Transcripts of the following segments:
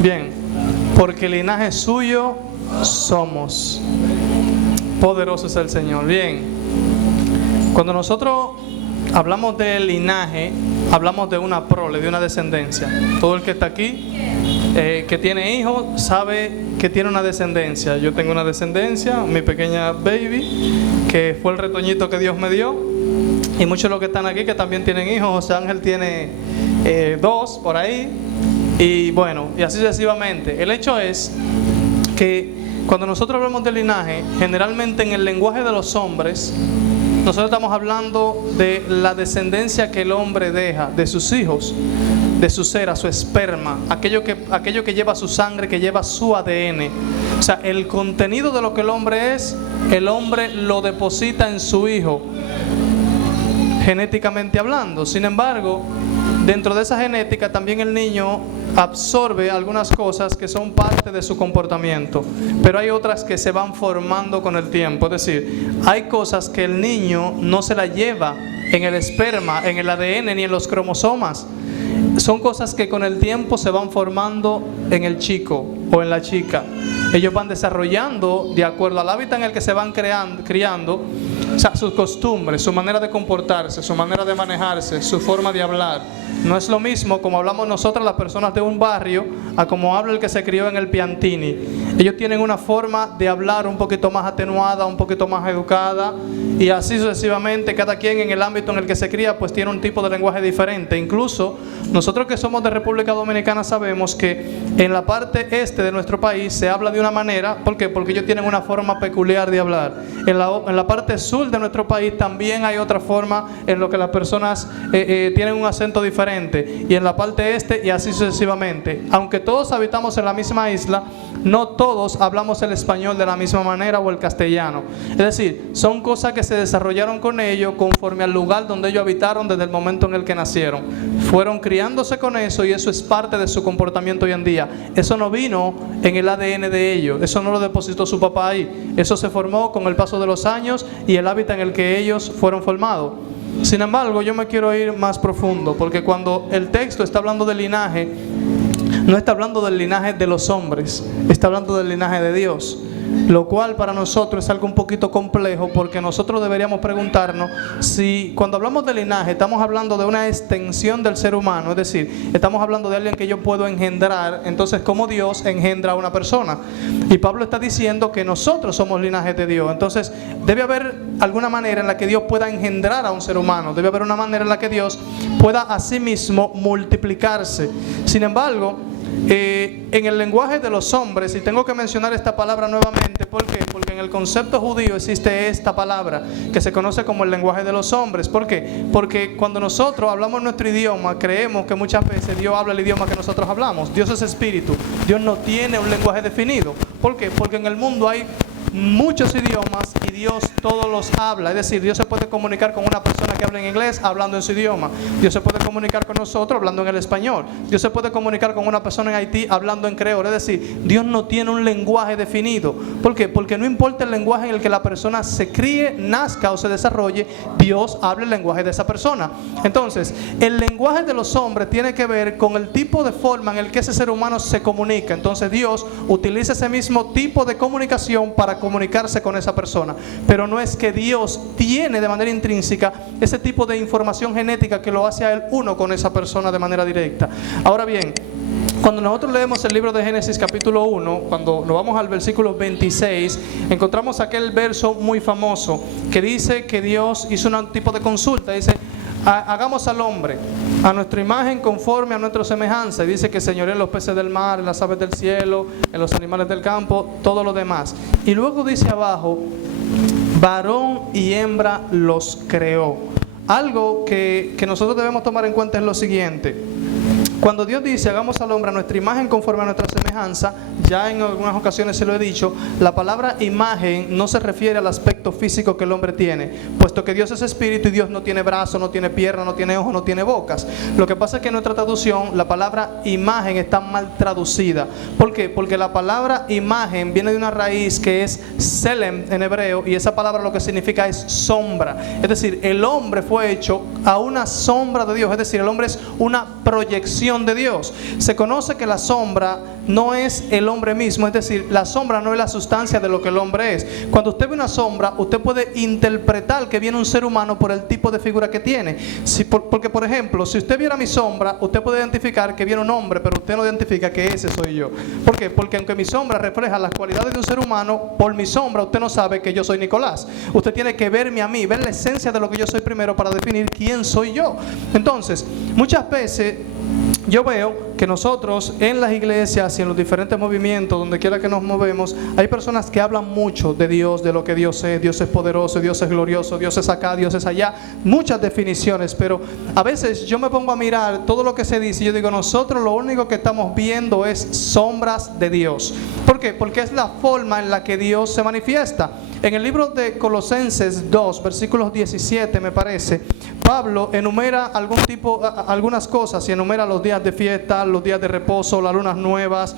Bien, porque linaje suyo somos. Poderoso es el Señor. Bien, cuando nosotros hablamos de linaje, hablamos de una prole, de una descendencia. Todo el que está aquí, que tiene hijos, sabe que tiene una descendencia. Yo tengo una descendencia, mi pequeña baby, que fue el retoñito que Dios me dio. Y muchos de los que están aquí que también tienen hijos. José Ángel tiene 2 por ahí. Y bueno, y así sucesivamente. El hecho es que cuando nosotros hablamos de linaje, generalmente en el lenguaje de los hombres, nosotros estamos hablando de la descendencia que el hombre deja, de sus hijos, de su cera, su esperma, aquello que lleva su sangre, que lleva su ADN. O sea, el contenido de lo que el hombre es, el hombre lo deposita en su hijo, genéticamente hablando. Sin embargo, dentro de esa genética también el niño absorbe algunas cosas que son parte de su comportamiento, pero hay otras que se van formando con el tiempo. Es decir, hay cosas que el niño no se las lleva en el esperma, en el ADN ni en los cromosomas. Son cosas que con el tiempo se van formando en el chico o en la chica. Ellos van desarrollando de acuerdo al hábitat en el que se van criando, o sea, sus costumbres, su manera de comportarse, su manera de manejarse, su forma de hablar. No es lo mismo como hablamos nosotros las personas de un barrio a como habla el que se crió en el Piantini. Ellos tienen una forma de hablar un poquito más atenuada, un poquito más educada, y así sucesivamente. Cada quien en el ámbito en el que se cría pues tiene un tipo de lenguaje diferente. Incluso nosotros que somos de República Dominicana sabemos que en la parte este de nuestro país se habla de una manera. ¿Por qué? Porque ellos tienen una forma peculiar de hablar. En la parte sur de nuestro país también hay otra forma en lo que las personas tienen un acento diferente, y en la parte este y así sucesivamente. Aunque todos habitamos en la misma isla, no todos hablamos el español de la misma manera o el castellano. Es decir, son cosas que se desarrollaron con ellos conforme al lugar donde ellos habitaron desde el momento en el que nacieron. Fueron criándose con eso y eso es parte de su comportamiento hoy en día. Eso no vino en el ADN de ellos, eso no lo depositó su papá ahí. Eso se formó con el paso de los años y el hábitat en el que ellos fueron formados. Sin embargo, yo me quiero ir más profundo, porque cuando el texto está hablando de linaje, no está hablando del linaje de los hombres, está hablando del linaje de Dios. Lo cual para nosotros es algo un poquito complejo, porque nosotros deberíamos preguntarnos si cuando hablamos de linaje estamos hablando de una extensión del ser humano, es decir, estamos hablando de alguien que yo puedo engendrar. Entonces, ¿cómo Dios engendra a una persona? Y Pablo está diciendo que nosotros somos linaje de Dios. Entonces, debe haber alguna manera en la que Dios pueda engendrar a un ser humano, debe haber una manera en la que Dios pueda a sí mismo multiplicarse. Sin embargo, en el lenguaje de los hombres, y tengo que mencionar esta palabra nuevamente, ¿por qué? Porque en el concepto judío existe esta palabra que se conoce como el lenguaje de los hombres. ¿Por qué? Porque cuando nosotros hablamos nuestro idioma, creemos que muchas veces Dios habla el idioma que nosotros hablamos. Dios es espíritu, Dios no tiene un lenguaje definido. ¿Por qué? Porque en el mundo hay muchos idiomas y Dios todos los habla. Es decir, Dios se puede comunicar con una persona que habla en inglés hablando en su idioma. Dios se puede comunicar con nosotros hablando en el español. Dios se puede comunicar con una persona en Haití hablando en creol. Es decir, Dios no tiene un lenguaje definido. ¿Por qué? Porque no importa el lenguaje en el que la persona se críe, nazca o se desarrolle, Dios habla el lenguaje de esa persona. Entonces, el lenguaje de los hombres tiene que ver con el tipo de forma en el que ese ser humano se comunica. Entonces Dios utiliza ese mismo tipo de comunicación para comunicarse con esa persona. Pero no es que Dios tiene de manera intrínseca ese tipo de información genética que lo hace a él uno con esa persona de manera directa. Ahora bien, cuando nosotros leemos el libro de Génesis capítulo 1, cuando nos vamos al versículo 26, encontramos aquel verso muy famoso que dice que Dios hizo un tipo de consulta. Dice: hagamos al hombre a nuestra imagen, conforme a nuestra semejanza. Y dice que señorea en los peces del mar, en las aves del cielo, en los animales del campo, todo lo demás. Y luego dice abajo: varón y hembra los creó. Algo que nosotros debemos tomar en cuenta es lo siguiente. Cuando Dios dice hagamos al hombre a nuestra imagen conforme a nuestra semejanza, ya en algunas ocasiones se lo he dicho, la palabra imagen no se refiere al aspecto físico que el hombre tiene, puesto que Dios es espíritu y Dios no tiene brazos, no tiene piernas, no tiene ojos, no tiene bocas. Lo que pasa es que en nuestra traducción la palabra imagen está mal traducida. ¿Por qué? Porque la palabra imagen viene de una raíz que es selem en hebreo, y esa palabra lo que significa es sombra. Es decir, el hombre fue hecho a una sombra de Dios, es decir, el hombre es una proyección de Dios. Se conoce que la sombra no es el hombre mismo, es decir, la sombra no es la sustancia de lo que el hombre es. Cuando usted ve una sombra, usted puede interpretar que viene un ser humano por el tipo de figura que tiene. Porque, por ejemplo, si usted viera mi sombra, usted puede identificar que viene un hombre, pero usted no identifica que ese soy yo. ¿Por qué? Porque aunque mi sombra refleja las cualidades de un ser humano, por mi sombra usted no sabe que yo soy Nicolás. Usted tiene que verme a mí, ver la esencia de lo que yo soy primero para definir quién soy yo. Entonces, muchas veces yo veo que nosotros en las iglesias y en los diferentes movimientos, donde quiera que nos movemos, hay personas que hablan mucho de Dios, de lo que Dios es poderoso, Dios es glorioso, Dios es acá, Dios es allá, muchas definiciones, pero a veces yo me pongo a mirar todo lo que se dice y yo digo, nosotros lo único que estamos viendo es sombras de Dios. ¿Por qué? Porque es la forma en la que Dios se manifiesta. En el libro de Colosenses 2, versículos 17 me parece, Pablo enumera algunas cosas y enumera los días de fiesta, los días de reposo, las lunas nuevas.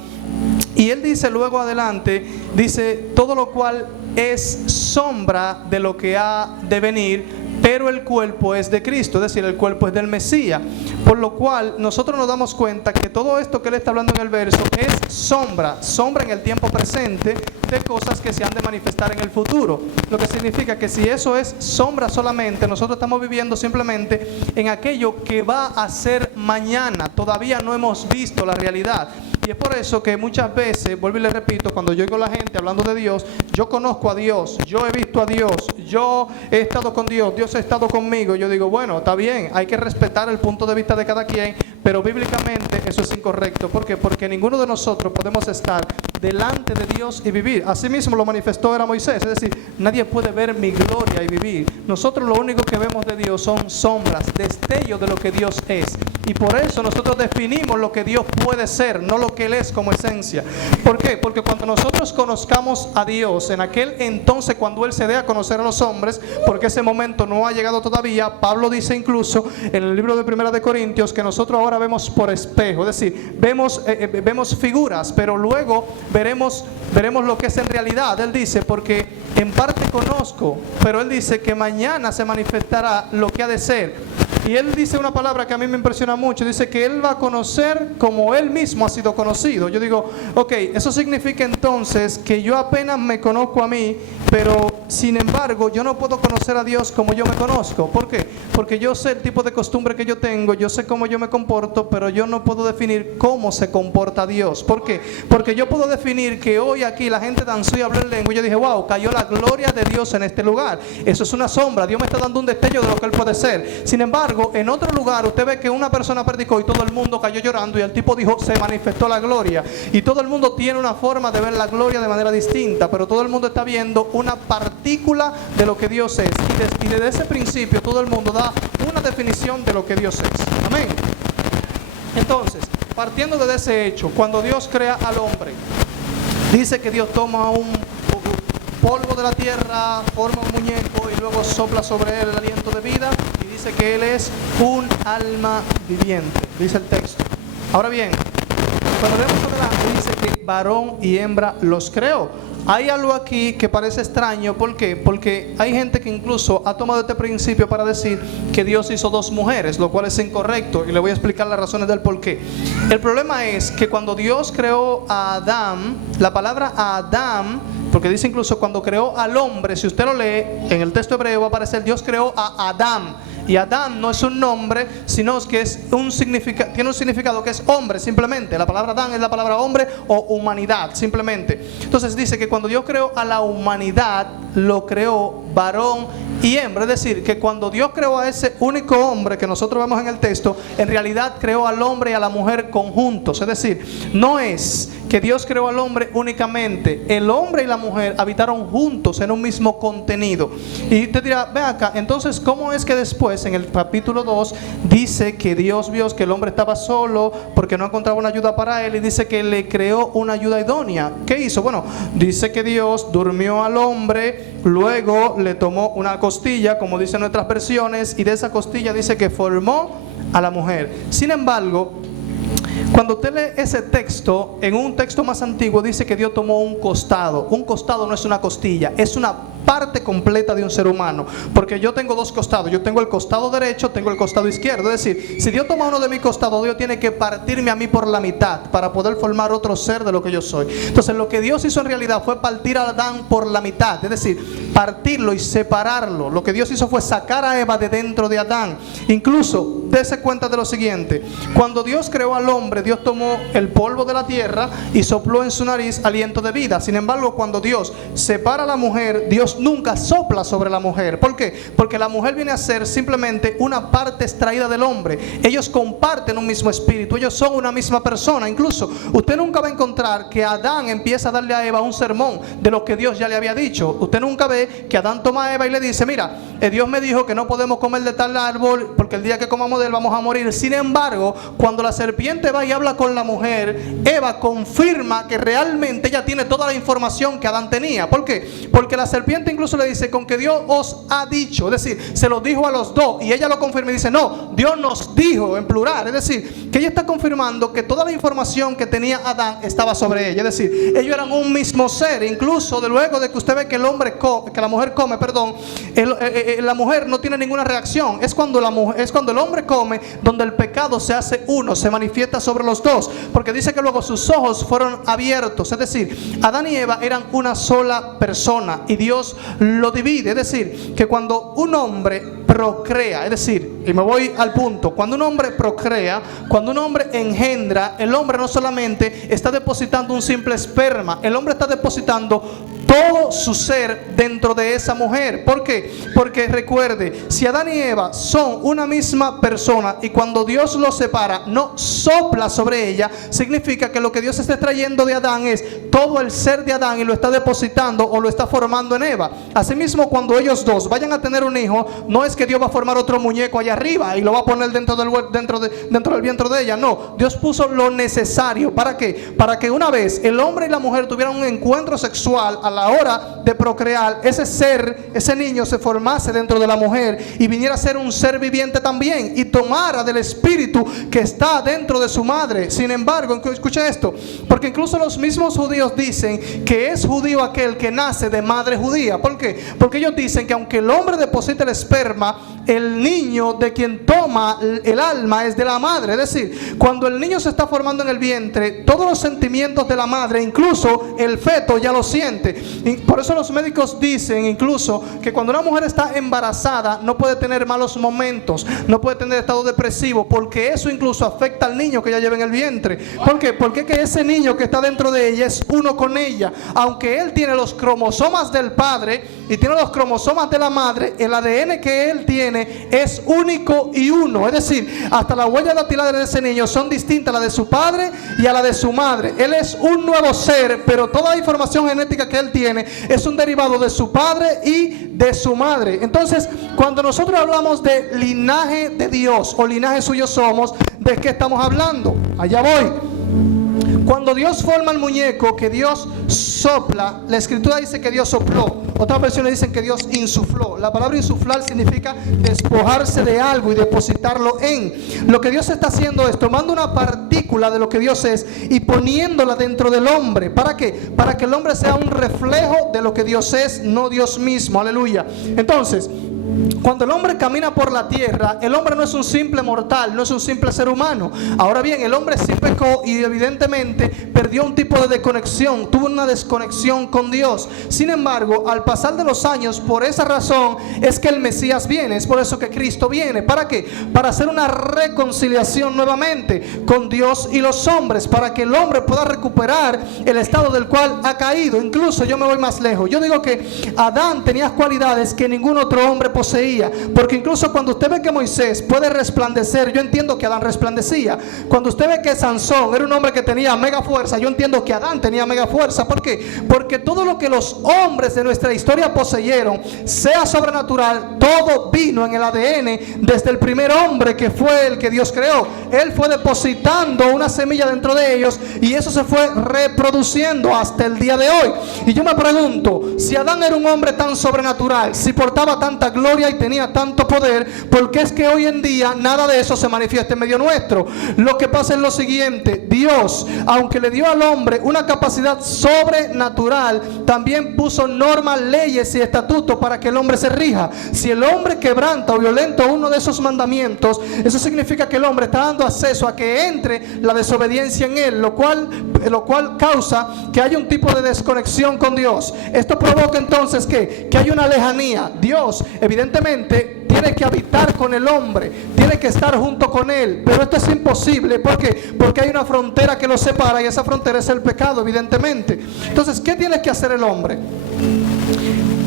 Y él dice luego adelante, dice, todo lo cual es sombra de lo que ha de venir, pero el cuerpo es de Cristo, es decir, el cuerpo es del Mesías. Por lo cual nosotros nos damos cuenta que todo esto que él está hablando en el verso es sombra en el tiempo presente de cosas que se han de manifestar en el futuro. Lo que significa que si eso es sombra solamente, nosotros estamos viviendo simplemente en aquello que va a ser mañana. Todavía no hemos visto la realidad. Y es por eso que muchas veces, vuelvo y le repito, cuando yo oigo a la gente hablando de Dios, yo conozco a Dios, yo he visto a Dios, yo he estado con Dios, Dios ha estado conmigo. Yo digo, bueno, está bien, hay que respetar el punto de vista de cada quien, pero bíblicamente eso es incorrecto. ¿Por qué? Porque ninguno de nosotros podemos estar delante de Dios y vivir. Asimismo lo manifestó era Moisés, es decir, nadie puede ver mi gloria y vivir. Nosotros lo único que vemos de Dios son sombras, destellos de lo que Dios es. Y por eso nosotros definimos lo que Dios puede ser, no lo que Él es como esencia. ¿Por qué? Porque cuando nosotros conozcamos a Dios, en aquel entonces cuando Él se dé a conocer a los hombres, porque ese momento no ha llegado todavía, Pablo dice incluso en el libro de 1 de Corintios que nosotros ahora vemos por espejo, es decir, vemos figuras, pero luego veremos lo que es en realidad. Él dice, porque en parte conozco, pero Él dice que mañana se manifestará lo que ha de ser. Y Él dice una palabra que a mí me impresiona mucho, dice que Él va a conocer como Él mismo ha sido conocido. Yo digo, ok, eso significa entonces que yo apenas me conozco a mí, pero sin embargo yo no puedo conocer a Dios como yo me conozco. ¿Por qué? Porque yo sé el tipo de costumbre que yo tengo, yo sé cómo yo me comporto, pero yo no puedo definir cómo se comporta Dios. ¿Por qué? Porque yo puedo definir que hoy aquí la gente danzó y habló en lengua y yo dije, wow, cayó la gloria de Dios en este lugar. Eso es una sombra, Dios me está dando un destello de lo que Él puede ser. Sin embargo, en otro lugar usted ve que una persona predicó y todo el mundo cayó llorando y el tipo dijo, se manifestó la gloria. Y todo el mundo tiene una forma de ver la gloria de manera distinta, pero todo el mundo está viendo una partícula de lo que Dios es. Y desde ese principio todo el mundo da una definición de lo que Dios es. Amén. Entonces, partiendo de ese hecho, cuando Dios crea al hombre, dice que Dios toma un polvo de la tierra, forma un muñeco y luego sopla sobre él el aliento de vida y dice que él es un alma viviente, dice el texto. Ahora bien, cuando leemos adelante dice que varón y hembra los creó. Hay algo aquí que parece extraño. ¿Por qué? Porque hay gente que incluso ha tomado este principio para decir que Dios hizo dos mujeres, lo cual es incorrecto, y le voy a explicar las razones del por qué. El problema es que cuando Dios creó a Adán, la palabra Adán, porque dice incluso cuando creó al hombre, si usted lo lee en el texto hebreo va a aparecer Dios creó a Adán. Y Adán no es un nombre, sino que es tiene un significado que es hombre simplemente. La palabra Adán es la palabra hombre o humanidad simplemente. Entonces dice que cuando Dios creó a la humanidad, lo creó varón y hembra. Es decir, que cuando Dios creó a ese único hombre que nosotros vemos en el texto, en realidad creó al hombre y a la mujer conjuntos. Es decir, no es que Dios creó al hombre únicamente. El hombre y la mujer habitaron juntos en un mismo contenido. Y te dirá, ve acá, entonces ¿cómo es que después en el capítulo 2 dice que Dios vio que el hombre estaba solo porque no encontraba una ayuda para él y dice que le creó una ayuda idónea? ¿Qué hizo? Bueno, dice que Dios durmió al hombre, luego le tomó una costilla, como dicen nuestras versiones, y de esa costilla dice que formó a la mujer. Sin embargo, cuando usted lee ese texto, en un texto más antiguo dice que Dios tomó un costado. Un costado no es una costilla, es una parte completa de un ser humano, porque yo tengo dos costados, yo tengo el costado derecho, tengo el costado izquierdo. Es decir, si Dios toma uno de mi costado, Dios tiene que partirme a mí por la mitad para poder formar otro ser de lo que yo soy. Entonces lo que Dios hizo en realidad fue partir a Adán por la mitad, es decir, partirlo y separarlo. Lo que Dios hizo fue sacar a Eva de dentro de Adán. Incluso, dése cuenta de lo siguiente: cuando Dios creó al hombre, Dios tomó el polvo de la tierra y sopló en su nariz aliento de vida. Sin embargo, cuando Dios separa a la mujer, Dios nunca sopla sobre la mujer. ¿Por qué? Porque la mujer viene a ser simplemente una parte extraída del hombre. Ellos comparten un mismo espíritu, ellos son una misma persona. Incluso usted nunca va a encontrar que Adán empieza a darle a Eva un sermón de lo que Dios ya le había dicho. Usted nunca ve que Adán toma a Eva y le dice: mira, Dios me dijo que no podemos comer de tal árbol porque el día que comamos de él vamos a morir. Sin embargo, cuando la serpiente va y habla con la mujer, Eva confirma que realmente ella tiene toda la información que Adán tenía. ¿Por qué? Porque la serpiente incluso le dice: con que Dios os ha dicho, es decir, se lo dijo a los dos, y ella lo confirma y dice: no, Dios nos dijo, en plural. Es decir, que ella está confirmando que toda la información que tenía Adán estaba sobre ella. Es decir, ellos eran un mismo ser. Incluso de luego de que usted ve que el hombre que la mujer come, la mujer no tiene ninguna reacción. Es cuando el hombre come donde el pecado se hace uno, se manifiesta sobre los dos, porque dice que luego sus ojos fueron abiertos. Es decir, Adán y Eva eran una sola persona y Dios lo divide. Es decir, que cuando un hombre procrea, es decir, y me voy al punto, cuando un hombre procrea, cuando un hombre engendra, el hombre no solamente está depositando un simple esperma, el hombre está depositando todo su ser dentro de esa mujer. ¿Por qué? Porque recuerde, si Adán y Eva son una misma persona y cuando Dios los separa no sopla sobre ella, significa que lo que Dios está trayendo de Adán es todo el ser de Adán y lo está depositando o lo está formando en Eva. Asimismo, cuando ellos dos vayan a tener un hijo, no es que Dios va a formar otro muñeco allá arriba y lo va a poner dentro del vientre de ella. No, Dios puso lo necesario. ¿Para qué? Para que una vez el hombre y la mujer tuvieran un encuentro sexual, a la hora de procrear, ese ser, ese niño se formase dentro de la mujer y viniera a ser un ser viviente también y tomara del espíritu que está dentro de su madre. Sin embargo, escucha esto, porque incluso los mismos judíos dicen que es judío aquel que nace de madre judía. ¿Por qué? Porque ellos dicen que aunque el hombre deposite el esperma, el niño de quien toma el alma es de la madre. Es decir, cuando el niño se está formando en el vientre, todos los sentimientos de la madre, incluso el feto ya lo siente. Y por eso los médicos dicen incluso que cuando una mujer está embarazada no puede tener malos momentos, no puede tener estado depresivo, porque eso incluso afecta al niño que ella lleva en el vientre. ¿Por qué? Porque que ese niño que está dentro de ella es uno con ella. Aunque él tiene los cromosomas del padre y tiene los cromosomas de la madre, el ADN que él tiene es único y uno. Es decir, hasta las huellas dactilares de ese niño son distintas a la de su padre y a la de su madre. Él es un nuevo ser, pero toda la información genética que él tiene es un derivado de su padre y de su madre. Entonces, cuando nosotros hablamos de linaje de Dios o linaje suyo somos, ¿de qué estamos hablando? Allá voy. Cuando Dios forma el muñeco, que Dios sopla, la escritura dice que Dios sopló. Otras versiones dicen que Dios insufló. La palabra insuflar significa despojarse de algo y depositarlo en. Lo que Dios está haciendo es tomando una partícula de lo que Dios es y poniéndola dentro del hombre. ¿Para qué? Para que el hombre sea un reflejo de lo que Dios es, no Dios mismo. Aleluya. Entonces, cuando el hombre camina por la tierra, el hombre no es un simple mortal, no es un simple ser humano. Ahora bien, el hombre sí pecó y evidentemente perdió un tipo de desconexión, tuvo una desconexión con Dios. Sin embargo, al pasar de los años, por esa razón es que el Mesías viene, es por eso que Cristo viene. ¿Para qué? Para hacer una reconciliación nuevamente con Dios y los hombres, para que el hombre pueda recuperar el estado del cual ha caído. Incluso yo me voy más lejos, yo digo que Adán tenía cualidades que ningún otro hombre poseía, porque incluso cuando usted ve que Moisés puede resplandecer, yo entiendo que Adán resplandecía. Cuando usted ve que Sansón era un hombre que tenía mega fuerza, yo entiendo que Adán tenía mega fuerza. ¿Por qué? Porque todo lo que los hombres de nuestra historia poseyeron, sea sobrenatural, todo vino en el ADN desde el primer hombre que fue el que Dios creó. Él fue depositando una semilla dentro de ellos y eso se fue reproduciendo hasta el día de hoy. Y yo me pregunto, si Adán era un hombre tan sobrenatural, si portaba tanta gloria, gloria y tenía tanto poder, porque es que hoy en día nada de eso se manifiesta en medio nuestro. Lo que pasa es lo siguiente: Dios, aunque le dio al hombre una capacidad sobrenatural, también puso normas, leyes y estatutos para que el hombre se rija. Si el hombre quebranta o violenta uno de esos mandamientos, eso significa que el hombre está dando acceso a que entre la desobediencia en él, lo cual causa que haya un tipo de desconexión con Dios. Esto provoca entonces que hay una lejanía. Dios evidentemente tiene que habitar con el hombre, tiene que estar junto con él, pero esto es imposible. ¿Por qué? Porque hay una frontera que lo separa, y esa frontera es el pecado, evidentemente. Entonces, ¿qué tiene que hacer el hombre?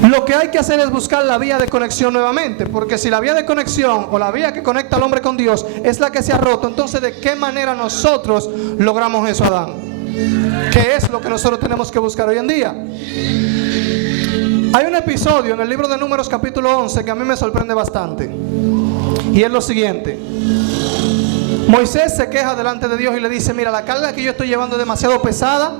Lo que hay que hacer es buscar la vía de conexión nuevamente, porque si la vía de conexión o la vía que conecta al hombre con Dios es la que se ha roto, entonces ¿de qué manera nosotros logramos eso, Adán? ¿Qué es lo que nosotros tenemos que buscar hoy en día? Hay un episodio en el libro de Números capítulo 11 que a mí me sorprende bastante, y es lo siguiente. Moisés se queja delante de Dios y le dice: mira, la carga que yo estoy llevando es demasiado pesada,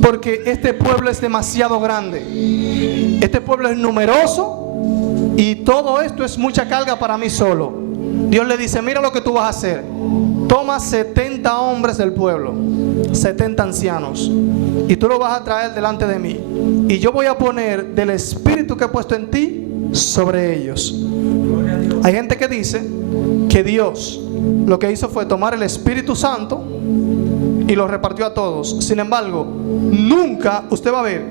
porque este pueblo es demasiado grande, este pueblo es numeroso y todo esto es mucha carga para mí solo. Dios le dice: mira lo que tú vas a hacer. Toma 70 hombres del pueblo, 70 ancianos, y tú los vas a traer delante de mí, y yo voy a poner del espíritu que he puesto en ti sobre ellos. Hay gente que dice que Dios lo que hizo fue tomar el Espíritu Santo y lo repartió a todos. Sin embargo, nunca usted va a ver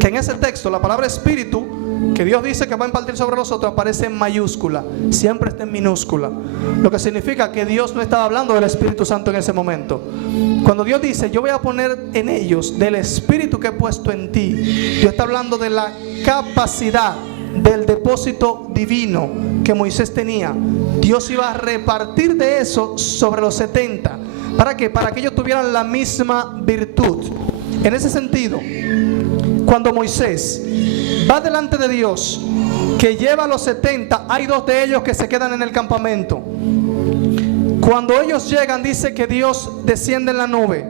que en ese texto la palabra espíritu que Dios dice que va a impartir sobre nosotros aparece en mayúscula, siempre está en minúscula, lo que significa que Dios no estaba hablando del Espíritu Santo en ese momento. Cuando Dios dice: yo voy a poner en ellos del espíritu que he puesto en ti, Dios está hablando de la capacidad del depósito divino que Moisés tenía. Dios iba a repartir de eso sobre los 70. ¿Para qué? Para que ellos tuvieran la misma virtud. En ese sentido, cuando Moisés va delante de Dios, que lleva a los 70, hay 2 de ellos que se quedan en el campamento. Cuando ellos llegan, dice que Dios desciende en la nube,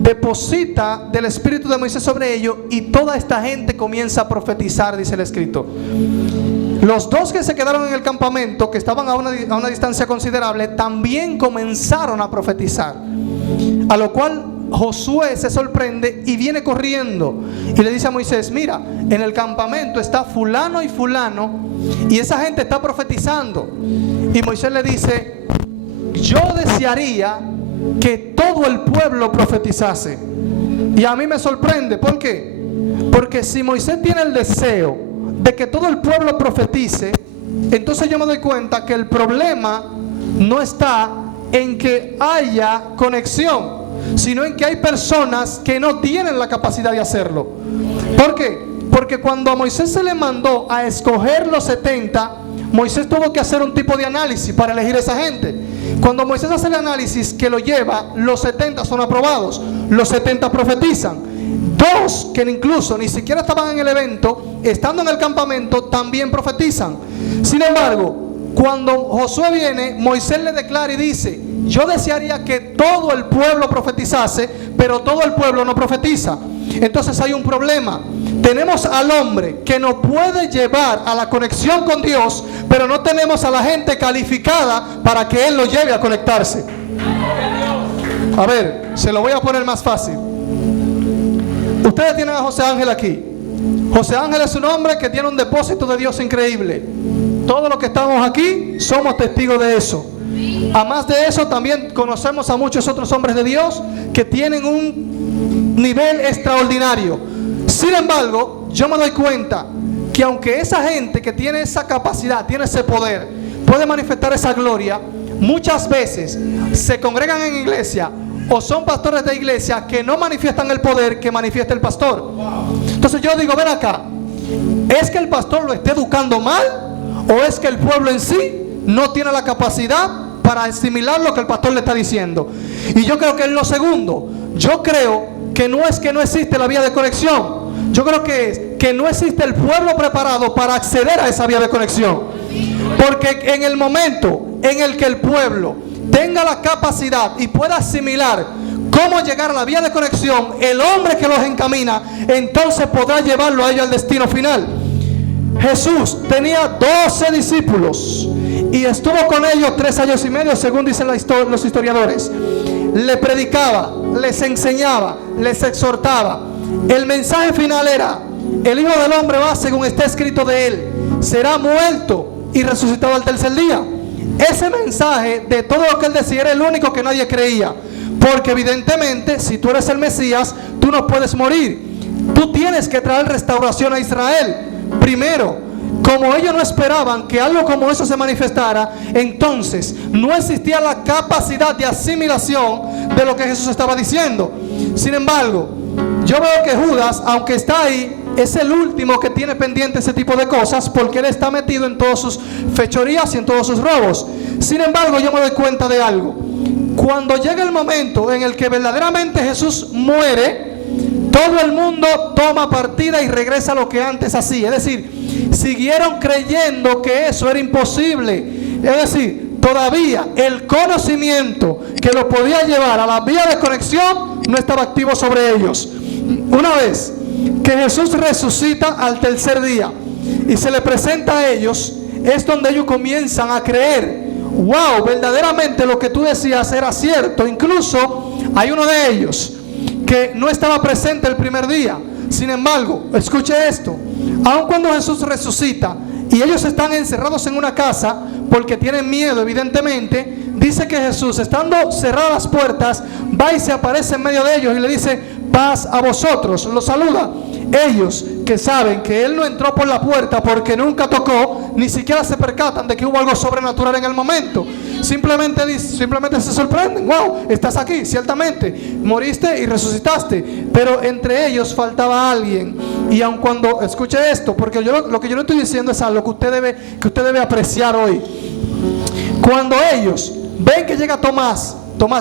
deposita del espíritu de Moisés sobre ellos, y toda esta gente comienza a profetizar, dice el escrito. Los 2 que se quedaron en el campamento, que estaban a una distancia considerable, también comenzaron a profetizar, a lo cual Josué se sorprende y viene corriendo y le dice a Moisés: mira, en el campamento está fulano y fulano, y esa gente está profetizando. Y Moisés le dice: yo desearía que todo el pueblo profetizase. Y a mí me sorprende. ¿Por qué? Porque si Moisés tiene el deseo de que todo el pueblo profetice, entonces yo me doy cuenta que el problema no está en que haya conexión, sino en que hay personas que no tienen la capacidad de hacerlo. ¿Por qué? Porque cuando a Moisés se le mandó a escoger los 70, Moisés tuvo que hacer un tipo de análisis para elegir esa gente. Cuando Moisés hace el análisis que lo lleva, los 70 son aprobados, los 70 profetizan. 2 que incluso ni siquiera estaban en el evento, estando en el campamento, también profetizan. Sin embargo, cuando Josué viene, Moisés le declara y dice: yo desearía que todo el pueblo profetizase, pero todo el pueblo no profetiza. Entonces hay un problema. Tenemos al hombre que nos puede llevar a la conexión con Dios, pero no tenemos a la gente calificada para que Él lo lleve a conectarse. A ver, se lo voy a poner más fácil. Ustedes tienen a José Ángel aquí. José Ángel es un hombre que tiene un depósito de Dios increíble. Todos los que estamos aquí somos testigos de eso. Además de eso, también conocemos a muchos otros hombres de Dios que tienen un nivel extraordinario. Sin embargo, yo me doy cuenta que aunque esa gente que tiene esa capacidad, tiene ese poder, puede manifestar esa gloria, muchas veces se congregan en iglesia o son pastores de iglesia que no manifiestan el poder que manifiesta el pastor. Entonces yo digo: ven acá, ¿es que el pastor lo esté educando mal, o es que el pueblo en sí no tiene la capacidad para asimilar lo que el pastor le está diciendo? Y yo creo que es lo segundo. Yo creo que no es que no existe la vía de conexión. Yo creo que es que no existe el pueblo preparado para acceder a esa vía de conexión. Porque en el momento en el que el pueblo tenga la capacidad y pueda asimilar cómo llegar a la vía de conexión, el hombre que los encamina, entonces podrá llevarlo a ellos al destino final. Jesús tenía 12 discípulos y estuvo con ellos 3 años y medio, según dicen los historiadores. Le predicaba, les enseñaba, les exhortaba. El mensaje final era: el Hijo del Hombre va según está escrito de él, será muerto y resucitado al tercer día. Ese mensaje de todo lo que él decía era el único que nadie creía, porque evidentemente si tú eres el Mesías, tú no puedes morir. Tú tienes que traer restauración a Israel primero. Como ellos no esperaban que algo como eso se manifestara, entonces no existía la capacidad de asimilación de lo que Jesús estaba diciendo. Sin embargo, yo veo que Judas, aunque está ahí, es el último que tiene pendiente ese tipo de cosas, porque él está metido en todas sus fechorías y en todos sus robos. Sin embargo, yo me doy cuenta de algo. Cuando llega el momento en el que verdaderamente Jesús muere, todo el mundo toma partida y regresa a lo que antes hacía. Es decir, siguieron creyendo que eso era imposible. Es decir, todavía el conocimiento que lo podía llevar a la vía de conexión no estaba activo sobre ellos. Una vez que Jesús resucita al tercer día y se le presenta a ellos, es donde ellos comienzan a creer: wow, verdaderamente lo que tú decías era cierto. Incluso hay uno de ellos que no estaba presente el primer día. Sin embargo, escuche esto: aun cuando Jesús resucita y ellos están encerrados en una casa porque tienen miedo, evidentemente, dice que Jesús, estando cerradas las puertas, va y se aparece en medio de ellos y le dice: paz a vosotros. Los saluda. Ellos, que saben que él no entró por la puerta porque nunca tocó, ni siquiera se percatan de que hubo algo sobrenatural en el momento. Simplemente se sorprenden: wow, estás aquí, ciertamente moriste y resucitaste. Pero entre ellos faltaba alguien. Y aun cuando, escuche esto, porque lo que yo le estoy diciendo es algo que usted debe apreciar hoy. Cuando ellos ven que llega Tomás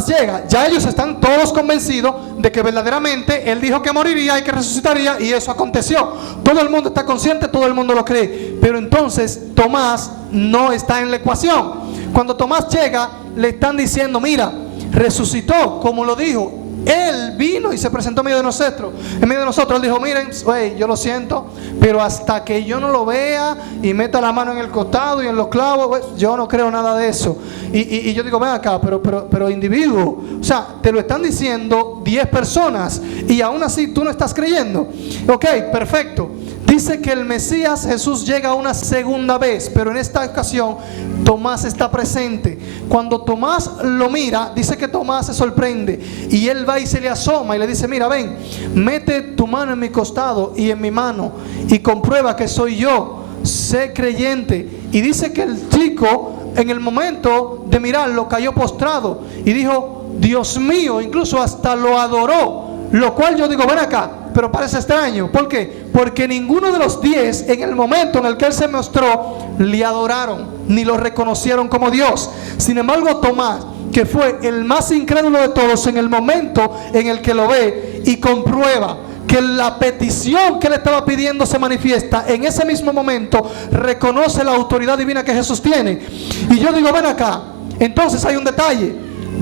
llega, ya ellos están todos convencidos de que verdaderamente él dijo que moriría y que resucitaría, y eso aconteció. Todo el mundo está consciente, todo el mundo lo cree. Pero entonces Tomás no está en la ecuación. Cuando Tomás llega, le están diciendo: mira, resucitó como lo dijo. Él vino y se presentó en medio de nosotros. Él dijo: miren, yo lo siento, pero hasta que yo no lo vea y meta la mano en el costado y en los clavos, yo no creo nada de eso. Y yo digo: ven acá, pero individuo, o sea, te lo están diciendo 10 personas y aún así tú no estás creyendo. Ok, perfecto. Dice que el Mesías Jesús llega una segunda vez, pero en esta ocasión Tomás está presente. Cuando Tomás lo mira, dice que Tomás se sorprende y él va y se le asoma y le dice: mira, ven, mete tu mano en mi costado y en mi mano y comprueba que soy yo, sé creyente. Y dice que el chico, en el momento de mirarlo, cayó postrado y dijo: Dios mío, incluso hasta lo adoró. Lo cual yo digo: ven acá, pero parece extraño. ¿Por qué? Porque ninguno de los 10, en el momento en el que él se mostró, le adoraron ni lo reconocieron como Dios. Sin embargo, Tomás, que fue el más incrédulo de todos, en el momento en el que lo ve y comprueba que la petición que le estaba pidiendo se manifiesta, en ese mismo momento reconoce la autoridad divina que Jesús tiene. Y yo digo: ven acá, entonces hay un detalle,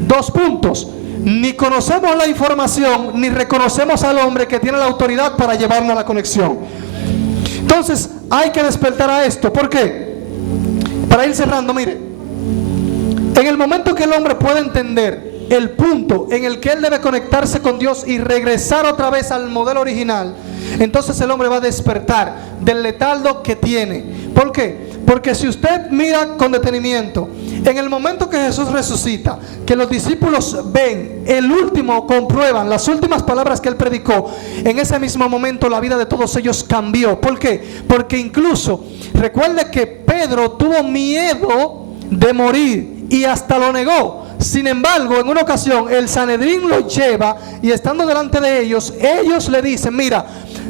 2 puntos. Ni conocemos la información, ni reconocemos al hombre que tiene la autoridad para llevarnos a la conexión. Entonces hay que despertar a esto. ¿Por qué? Para ir cerrando, mire, en el momento que el hombre puede entender el punto en el que él debe conectarse con Dios y regresar otra vez al modelo original, entonces el hombre va a despertar del letargo que tiene. ¿Por qué? Porque si usted mira con detenimiento, en el momento que Jesús resucita, que los discípulos ven, el último comprueban las últimas palabras que él predicó, en ese mismo momento la vida de todos ellos cambió. ¿Por qué? Porque incluso, recuerde que Pedro tuvo miedo de morir y hasta lo negó. Sin embargo, en una ocasión el Sanedrín lo lleva y estando delante de ellos, ellos le dicen: mira,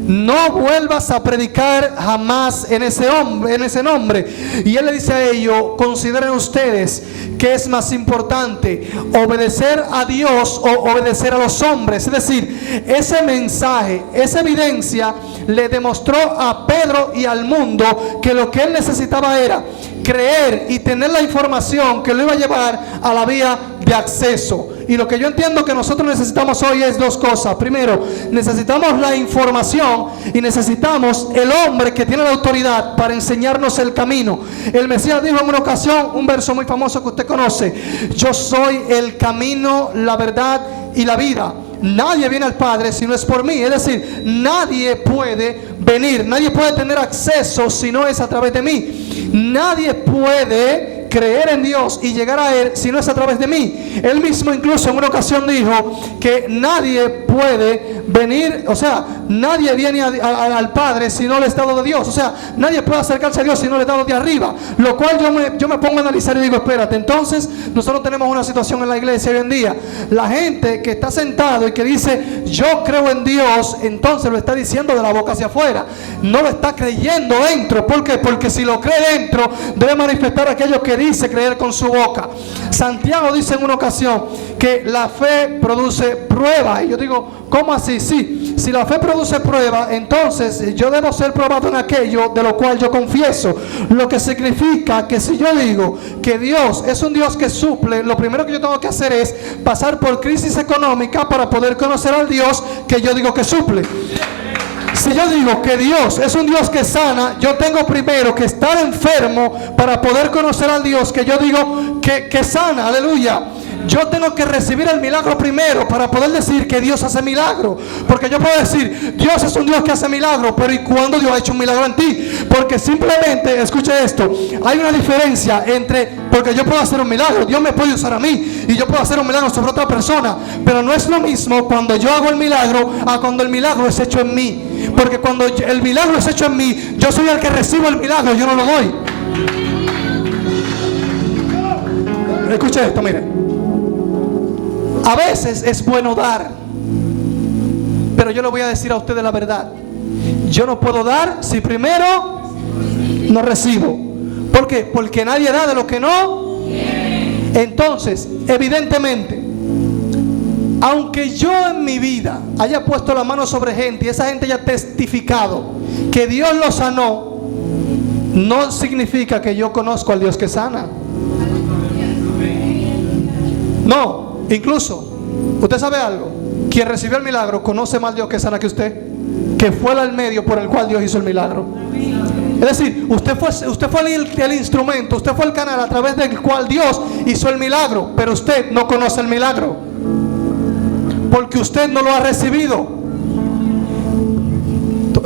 no vuelvas a predicar jamás en ese nombre. Y él le dice a ellos: consideren ustedes que es más importante, obedecer a Dios o obedecer a los hombres. Es decir, ese mensaje, esa evidencia le demostró a Pedro y al mundo que lo que él necesitaba era creer y tener la información que lo iba a llevar a la vía de acceso. Y lo que yo entiendo que nosotros necesitamos hoy es dos cosas. Primero, necesitamos la información y necesitamos el hombre que tiene la autoridad para enseñarnos el camino. El Mesías dijo en una ocasión, un verso muy famoso que usted conoce: yo soy el camino, la verdad y la vida. Nadie viene al Padre si no es por mí. Es decir, nadie puede venir, nadie puede tener acceso si no es a través de mí. Nadie puede creer en Dios y llegar a Él si no es a través de mí. Él mismo incluso en una ocasión dijo que nadie puede venir, o sea, nadie viene al Padre si no le es dado de Dios. O sea, nadie puede acercarse a Dios si no le es dado de arriba. Lo cual yo me pongo a analizar y digo, espérate, entonces nosotros tenemos una situación en la iglesia hoy en día. La gente que está sentado y que dice, yo creo en Dios, entonces lo está diciendo de la boca hacia afuera. No lo está creyendo dentro. ¿Por qué? Porque si lo cree dentro, debe manifestar aquello que dice creer con su boca. Santiago dice en una ocasión que la fe produce prueba. Y yo digo, ¿cómo así? Sí, si la fe produce prueba, entonces yo debo ser probado en aquello de lo cual yo confieso. Lo que significa que si yo digo que Dios es un Dios que suple, lo primero que yo tengo que hacer es pasar por crisis económica para poder conocer al Dios que yo digo que suple. Si yo digo que Dios es un Dios que sana, yo tengo primero que estar enfermo para poder conocer al Dios que yo digo que sana. Aleluya. Yo tengo que recibir el milagro primero para poder decir que Dios hace milagro. Porque yo puedo decir, Dios es un Dios que hace milagro, pero ¿y cuándo Dios ha hecho un milagro en ti? Porque simplemente, escuche esto, hay una diferencia entre, porque yo puedo hacer un milagro, Dios me puede usar a mí y yo puedo hacer un milagro sobre otra persona, pero no es lo mismo cuando yo hago el milagro a cuando el milagro es hecho en mí. Porque cuando el milagro es hecho en mí, yo soy el que recibo el milagro, yo no lo doy. Escuche esto, mire. A veces es bueno dar, pero yo le voy a decir a ustedes la verdad. Yo no puedo dar si primero no recibo. ¿Por qué? Porque nadie da de lo que no. Entonces, evidentemente, aunque yo en mi vida haya puesto la mano sobre gente y esa gente haya testificado que Dios lo sanó, no significa que yo conozco al Dios que sana. No. Incluso, ¿usted sabe algo? Quien recibió el milagro conoce más a Dios que sana que usted, que fue el medio por el cual Dios hizo el milagro. Es decir, usted fue el instrumento, usted fue el canal a través del cual Dios hizo el milagro, pero usted no conoce el milagro porque usted no lo ha recibido.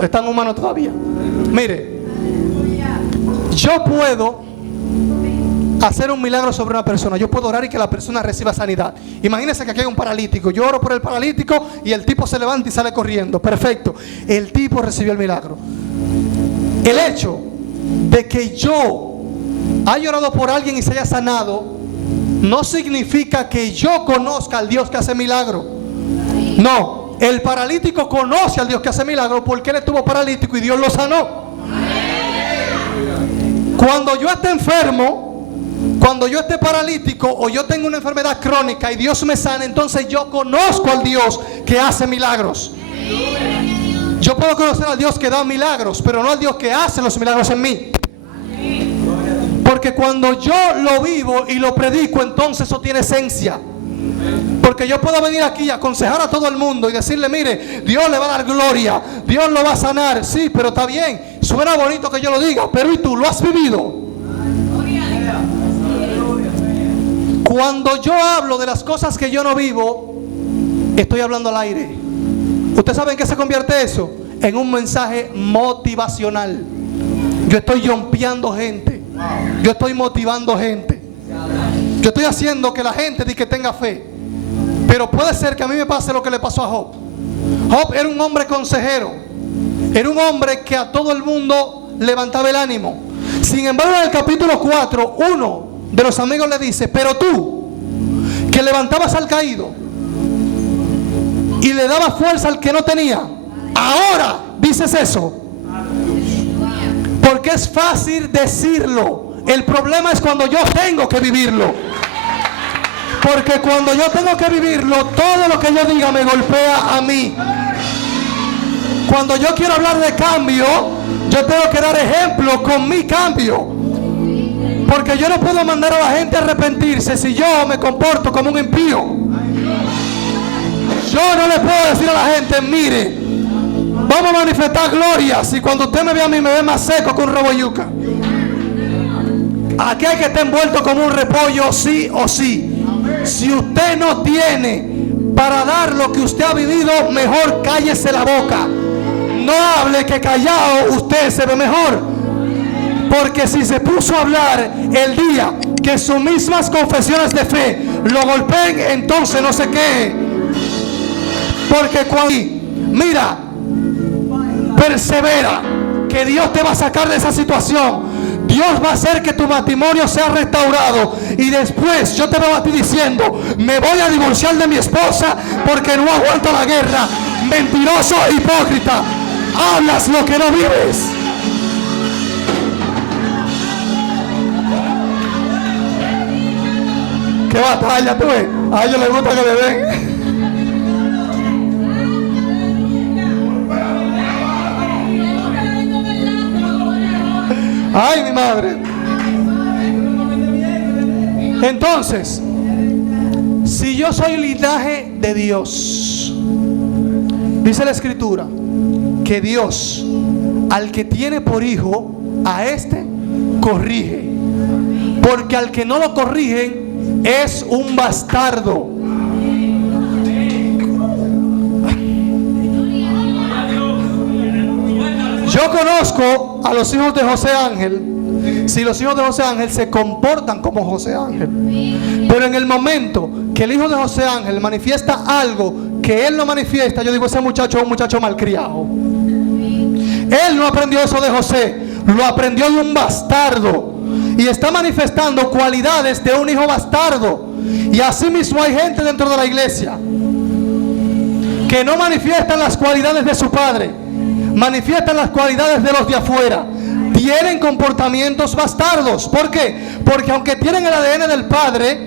Es tan humano todavía. Mire, yo puedo hacer un milagro sobre una persona. Yo puedo orar y que la persona reciba sanidad. Imagínense que aquí hay un paralítico. Yo oro por el paralítico y el tipo se levanta y sale corriendo. Perfecto. El tipo recibió el milagro. El hecho de que yo haya orado por alguien y se haya sanado no significa que yo conozca al Dios que hace milagro. No. El paralítico conoce al Dios que hace milagro porque él estuvo paralítico y Dios lo sanó. Cuando yo esté enfermo, cuando yo esté paralítico o yo tengo una enfermedad crónica y Dios me sana, entonces yo conozco al Dios que hace milagros. Yo puedo conocer al Dios que da milagros, pero no al Dios que hace los milagros en mí. Porque cuando yo lo vivo y lo predico, entonces eso tiene esencia. Porque yo puedo venir aquí y aconsejar a todo el mundo y decirle, mire, Dios le va a dar gloria, Dios lo va a sanar. Sí, pero está bien, suena bonito que yo lo diga, pero ¿y tú lo has vivido? Cuando yo hablo de las cosas que yo no vivo, estoy hablando al aire. ¿Usted sabe en qué se convierte eso? En un mensaje motivacional. Yo estoy yompeando gente. Yo estoy motivando gente. Yo estoy haciendo que la gente diga que tenga fe. Pero puede ser que a mí me pase lo que le pasó a Job. Job era un hombre consejero. Era un hombre que a todo el mundo levantaba el ánimo. Sin embargo, en el capítulo 4, uno de los amigos le dice, pero tú, que levantabas al caído y le dabas fuerza al que no tenía, ahora dices eso. Porque es fácil decirlo. El problema es cuando yo tengo que vivirlo. Porque cuando yo tengo que vivirlo, todo lo que yo diga me golpea a mí. Cuando yo quiero hablar de cambio, yo tengo que dar ejemplo con mi cambio. Porque yo no puedo mandar a la gente a arrepentirse si yo me comporto como un impío. Yo no le puedo decir a la gente, mire, vamos a manifestar gloria, si cuando usted me ve a mí me ve más seco que un rabo de yuca. Aquí hay que estar envuelto como un repollo, sí o sí. Si usted no tiene para dar lo que usted ha vivido, mejor cállese la boca. No hable, que callado usted se ve mejor. Porque si se puso a hablar el día que sus mismas confesiones de fe lo golpeen, entonces no se queje. Porque cuando, mira, persevera, que Dios te va a sacar de esa situación. Dios va a hacer que tu matrimonio sea restaurado. Y después yo te veo a ti diciendo, me voy a divorciar de mi esposa porque no aguanto la guerra. Mentiroso, hipócrita, hablas lo que no vives. ¿Qué batalla tú ves? A ellos les gusta que le den. Ay, mi madre. Entonces, si yo soy linaje de Dios, dice la Escritura que Dios, al que tiene por hijo, a este corrige, porque al que no lo corrigen es un bastardo. Yo conozco a los hijos de José Ángel. Si los hijos de José Ángel se comportan como José Ángel, pero en el momento que el hijo de José Ángel manifiesta algo que él no manifiesta, yo digo, ese muchacho es un muchacho malcriado. Él no aprendió eso de José, lo aprendió de un bastardo, y está manifestando cualidades de un hijo bastardo. Y así mismo hay gente dentro de la iglesia que no manifiestan las cualidades de su padre, manifiestan las cualidades de los de afuera. Tienen comportamientos bastardos. ¿Por qué? Porque aunque tienen el ADN del padre,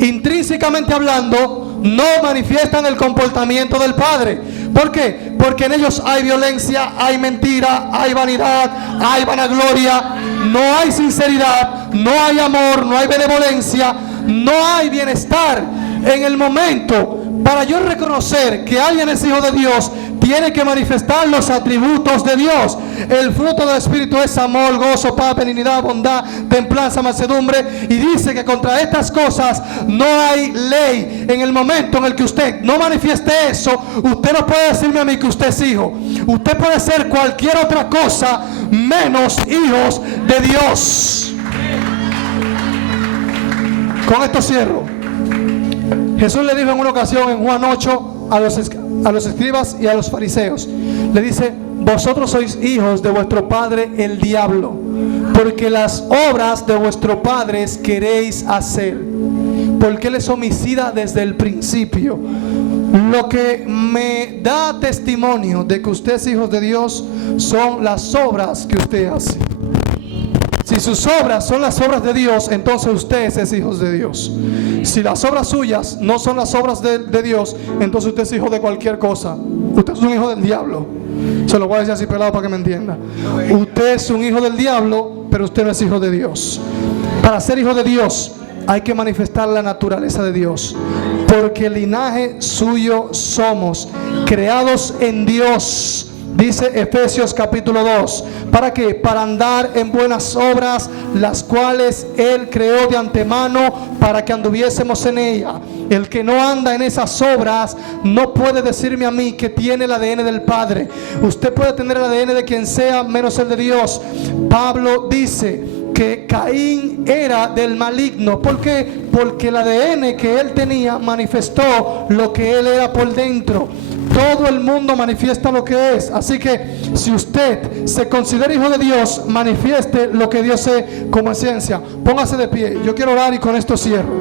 intrínsecamente hablando, no manifiestan el comportamiento del padre. ¿Por qué? Porque en ellos hay violencia, hay mentira, hay vanidad, hay vanagloria, no hay sinceridad, no hay amor, no hay benevolencia, no hay bienestar. En el momento, para yo reconocer que alguien es hijo de Dios, tiene que manifestar los atributos de Dios. El fruto del Espíritu es amor, gozo, paz, benignidad, bondad, templanza, mansedumbre. Y dice que contra estas cosas no hay ley. En el momento en el que usted no manifieste eso, usted no puede decirme a mí que usted es hijo. Usted puede ser cualquier otra cosa menos hijos de Dios. Con esto cierro. Jesús le dijo en una ocasión en Juan 8 a los escribas y a los fariseos, le dice: vosotros sois hijos de vuestro padre el diablo, porque las obras de vuestro padre queréis hacer, porque él es homicida desde el principio. Lo que me da testimonio de que usted es hijo de Dios son las obras que usted hace. Si sus obras son las obras de Dios, entonces usted es hijo de Dios. Si las obras suyas no son las obras de Dios, entonces usted es hijo de cualquier cosa. Usted es un hijo del diablo. Se lo voy a decir así pelado para que me entienda. Usted es un hijo del diablo, pero usted no es hijo de Dios. Para ser hijo de Dios hay que manifestar la naturaleza de Dios, porque el linaje suyo somos, creados en Dios. Dice Efesios capítulo 2, ¿para qué? Para andar en buenas obras, las cuales Él creó de antemano para que anduviésemos en ella. El que no anda en esas obras no puede decirme a mí que tiene el ADN del Padre. Usted puede tener el ADN de quien sea menos el de Dios. Pablo dice que Caín era del maligno. ¿Por qué? Porque el ADN que él tenía manifestó lo que él era por dentro. Todo el mundo manifiesta lo que es. Así que si usted se considera hijo de Dios, manifieste lo que Dios es como esencia. Póngase de pie. Yo quiero orar y con esto cierro.